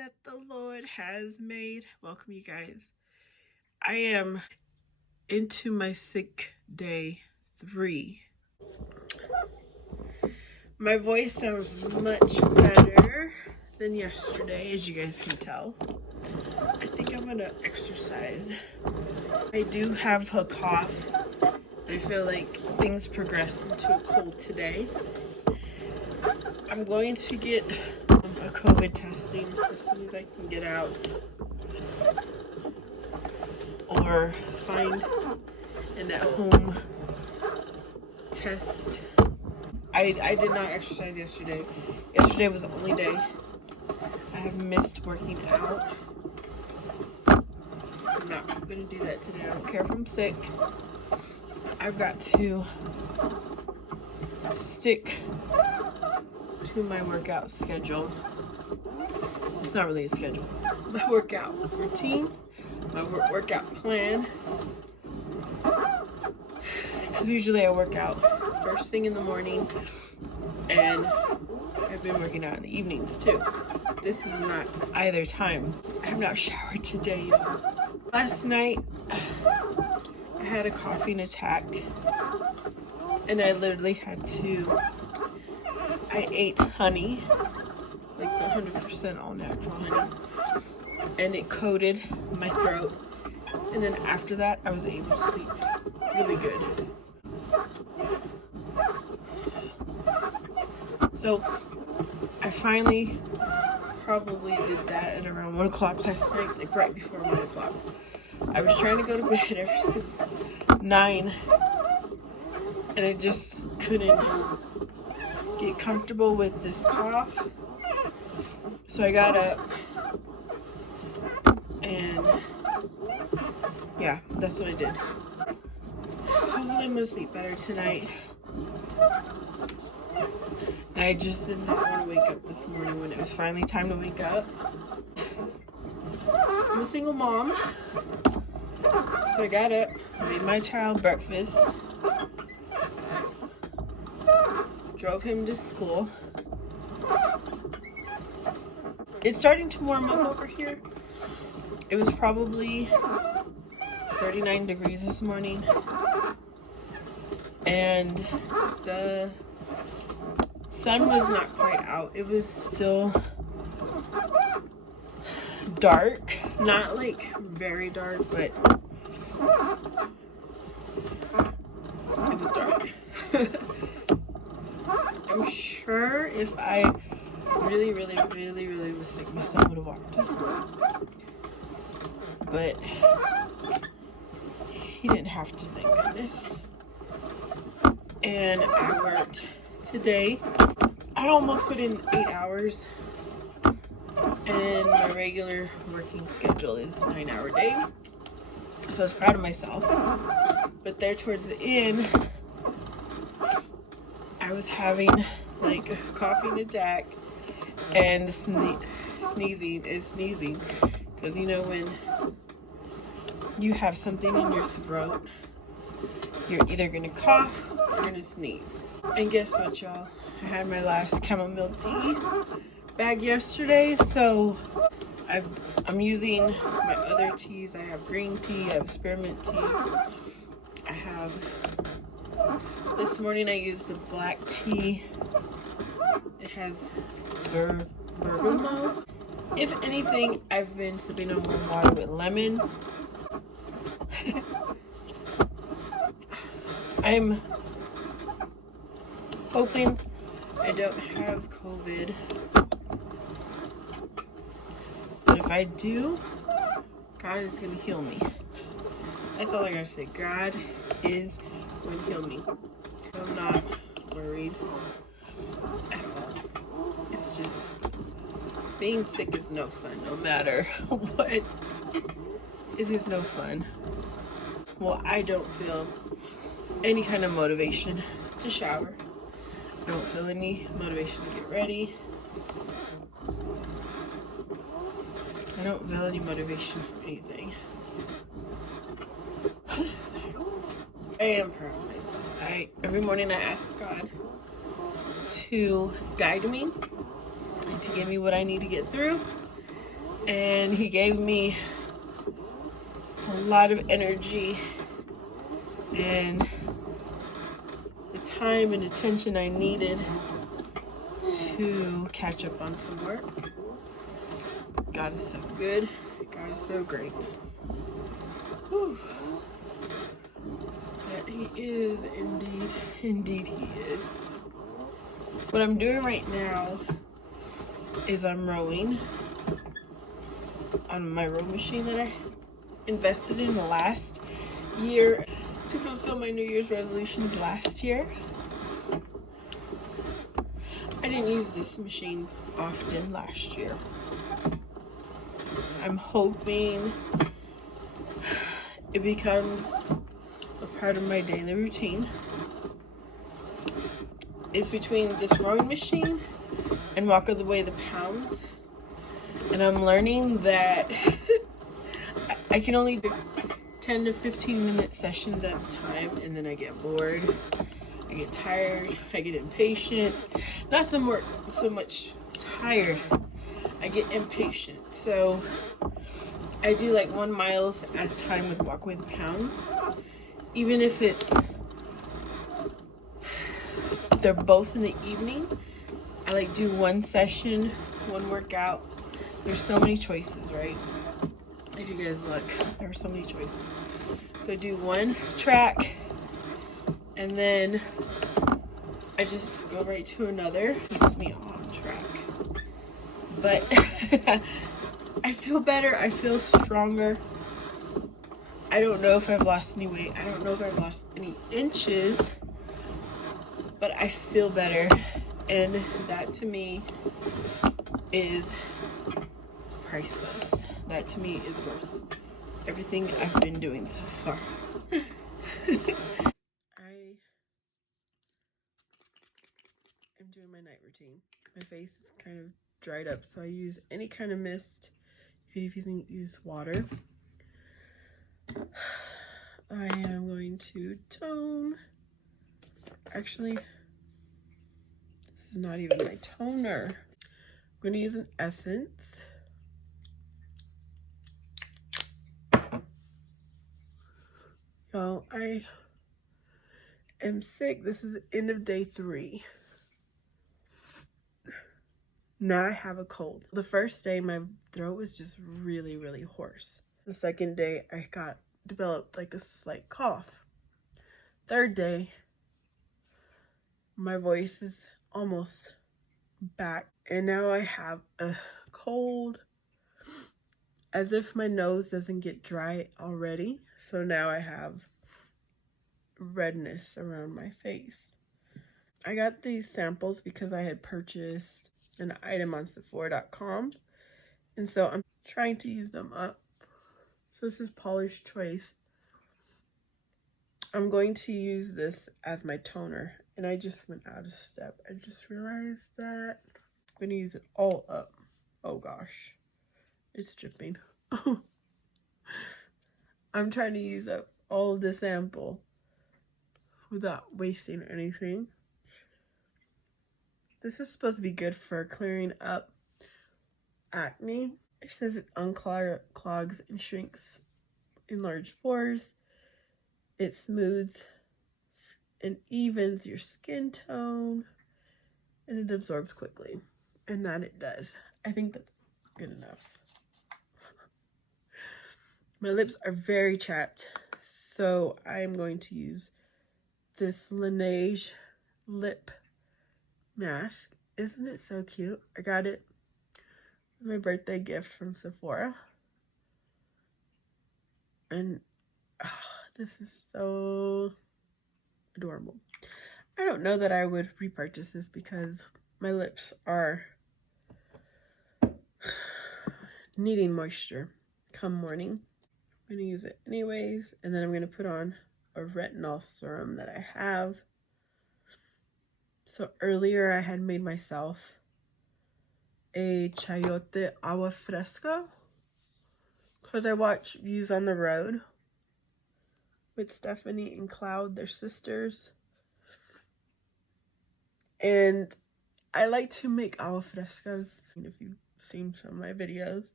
that the Lord has made. Welcome, you guys. I am into my sick day 3. My voice sounds much better than yesterday, as you guys can tell. I think I'm gonna exercise. I do have a cough. I feel like things progressed into a cold today. I'm going to get a COVID testing as soon as I can get out, or find an at-home test. I did not exercise yesterday. Yesterday was the only day I have missed working out. I'm not gonna do that today. I don't care if I'm sick. I've got to stick to my workout schedule. It's not really a schedule. My workout routine, my workout plan. Because usually I work out first thing in the morning, and I've been working out in the evenings too. This is not either time. I have not showered today, y'all. Last night, I had a coughing attack, and I literally had to, I ate honey, like the 100% all natural honey, and it coated my throat, and then after that, I was able to sleep really good. So, I finally probably did that at around 1 o'clock last night, like right before 1 o'clock. I was trying to go to bed ever since 9, and I just couldn't get comfortable with this cough. So I got up, and yeah, that's what I did. Hopefully I'm gonna sleep better tonight. I just did not want to wake up this morning when it was finally time to wake up. I'm a single mom, so I got up, made my child breakfast, drove him to school. It's starting to warm up over here. It was probably 39 degrees this morning, and the sun was not quite out. It was still dark, not like very dark, but it was dark. I'm sure if I really was sick, my son would have walked to school, but he didn't have to, thank goodness. And I worked today. I almost put in 8 hours, and my regular working schedule is a 9-hour day, so I was proud of myself. But there towards the end, I was having like a coughing attack and sneezing, because you know when you have something in your throat, you're either gonna cough or gonna sneeze. And guess what, y'all? I had my last chamomille tea bag yesterday, so I'm using my other teas. I have green tea, I have spearmint tea. I have, this morning I used the black tea. It has bergamot. If anything, I've been sipping on warm water with lemon. I'm hoping I don't have COVID, but if I do, God is going to heal me. That's all I gotta say. God is going to heal me. I'm not worried at all. It's just, being sick is no fun, no matter what. It is no fun. Well, I don't feel any kind of motivation to shower. I don't feel any motivation to get ready. I don't feel any motivation for anything. I am proud of myself. Every morning I ask God to guide me and to give me what I need to get through. and he gave me a lot of energy and the time and attention I needed to catch up on some work. God is so good. God is so great. Whew. That he is indeed, indeed he is. What I'm doing right now is I'm rowing on my row machine that I invested in last year to fulfill my New Year's resolutions last year. I didn't use this machine often last year. I'm hoping it becomes a part of my daily routine. It's between this rowing machine and walk of the way the pounds, and I'm learning that I can only do 10 to 15 minute sessions at a time, and then I get bored, I get tired, I get impatient. Not so much tired, I get impatient. So I do like 1 mile at a time with walk with pounds, even if they're both in the evening. I like do one session, one workout. There's so many choices, right? If you guys look, there are so many choices. So I do one track, and then I just go right to another. Keeps me on track. But I feel better. I feel stronger. I don't know if I've lost any weight. I don't know if I've lost any inches, but I feel better. And that to me is priceless. That to me is worth everything I've been doing so far. I am doing my night routine. My face is kind of dried up, so I use any kind of mist. You could even use water. I am going to tone. Actually, this is not even my toner. I'm going to use an essence. Y'all, I am sick. This is the end of day 3. Now I have a cold. The first day, my throat was just really, really hoarse. The second day, I developed like a slight cough. Third day, my voice is almost back. And now I have a cold, as if my nose doesn't get dry already. So now I have redness around my face. I got these samples because I had purchased an item on Sephora.com. And so I'm trying to use them up. So this is Paulas Choice. I'm going to use this as my toner. And I just went out of step. I just realized that I'm going to use it all up. Oh gosh. It's dripping. I'm trying to use up all of the sample without wasting anything. This is supposed to be good for clearing up acne. It says it unclogs and shrinks enlarged pores. It smooths and evens your skin tone, and it absorbs quickly. And that it does. I think that's good enough. My lips are very chapped, so I am going to use this Laneige Lip Mask. Isn't it so cute? I got it as my birthday gift from Sephora. And this is so adorable. I don't know that I would repurchase this because my lips are needing moisture come morning. I'm going to use it anyways, and then I'm going to put on a retinol serum that I have. So earlier I had made myself a Chayote agua fresca because I watch Views on the Road with Stephanie and Cloud, their sisters. And I like to make agua frescas. If you've seen some of my videos,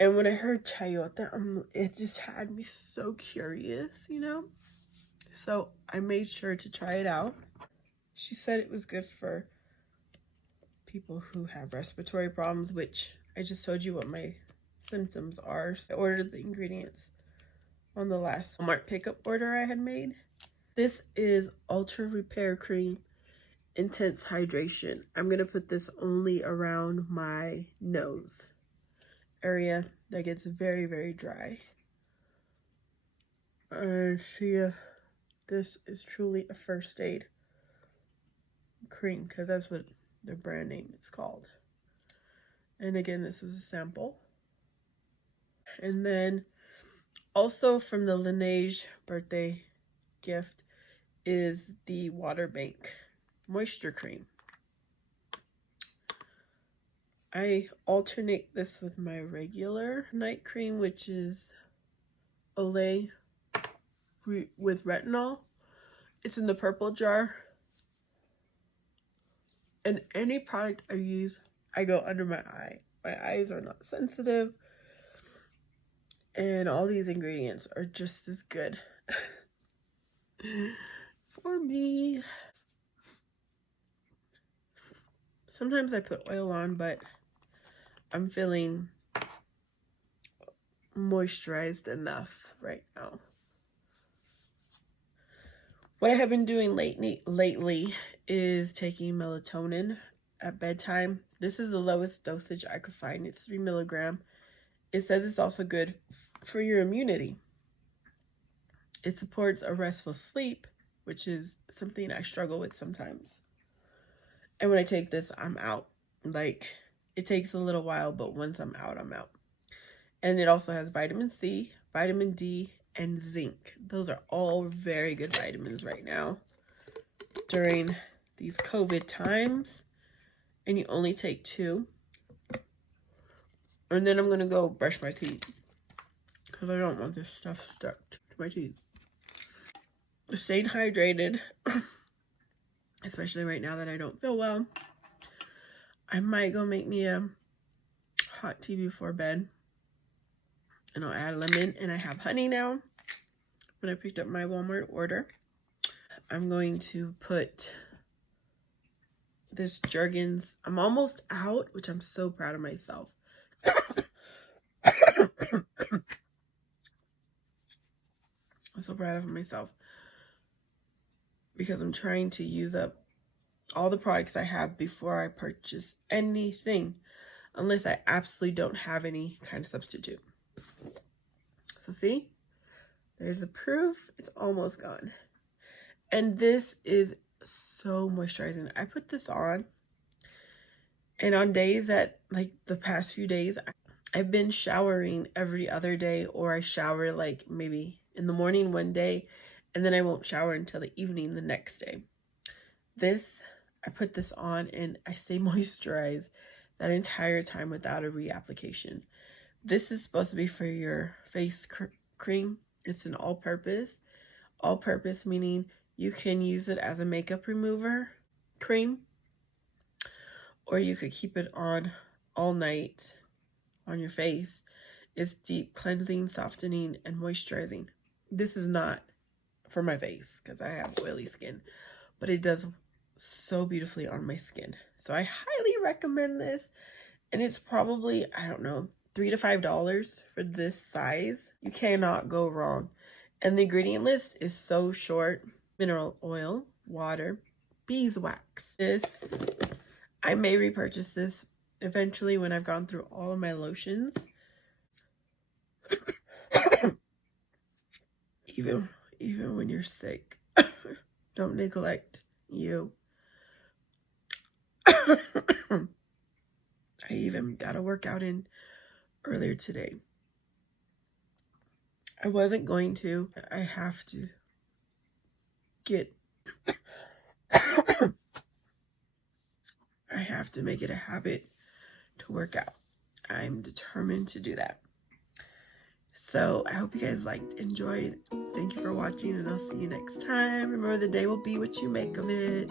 And when I heard Chayote, it just had me so curious, you know? So I made sure to try it out. She said it was good for people who have respiratory problems, which I just told you what my symptoms are. So I ordered the ingredients on the last Walmart pickup order I had made. This is Ultra Repair Cream Intense Hydration. I'm going to put this only around my nose area that gets very, very dry. See, this is truly a first aid cream because that's what the brand name is called. And again, this was a sample. And then also from the Laneige birthday gift is the Water Bank Moisture Cream. I alternate this with my regular night cream, which is aloe with retinol. It's in the purple jar. And any product I use, I go under my eye. My eyes are not sensitive. And all these ingredients are just as good for me. Sometimes I put oil on, but I'm feeling moisturized enough right now. What I have been doing lately is taking melatonin at bedtime. This is the lowest dosage I could find. It's 3 milligrams. It says it's also good for your immunity. It supports a restful sleep, which is something I struggle with sometimes. And when I take this, I'm out. Like, it takes a little while, but once I'm out, I'm out. And it also has vitamin C, vitamin D, and zinc. Those are all very good vitamins right now during these COVID times. And you only take 2. And then I'm going to go brush my teeth because I don't want this stuff stuck to my teeth. Staying hydrated, especially right now that I don't feel well. I might go make me a hot tea before bed. And I'll add lemon, and I have honey now. When I picked up my Walmart order, I'm going to put this Jergens. I'm almost out, which I'm so proud of myself. I'm so proud of myself because I'm trying to use up all the products I have before I purchase anything, unless I absolutely don't have any kind of substitute. So see, there's the proof. It's almost gone. And this is so moisturizing. I put this on, and on days that, like the past few days, I've been showering every other day, or I shower like maybe in the morning one day, and then I won't shower until the evening the next day. I put this on and I stay moisturized that entire time without a reapplication. This is supposed to be for your face cream. It's an all-purpose. All-purpose meaning you can use it as a makeup remover cream, or you could keep it on all night on your face. It's deep cleansing, softening, and moisturizing. This is not for my face because I have oily skin, but it does so beautifully on my skin. So I highly recommend this. And it's probably, I don't know, $3 to $5 for this size. You cannot go wrong. And the ingredient list is so short. Mineral oil, water, beeswax. I may repurchase this eventually when I've gone through all of my lotions. Even when you're sick, don't neglect you. I even got a workout in earlier today. I wasn't going to. I have to get I have to make it a habit to work out. I'm determined to do that. So I hope you guys enjoyed. Thank you for watching, and I'll see you next time. Remember, the day will be what you make of it.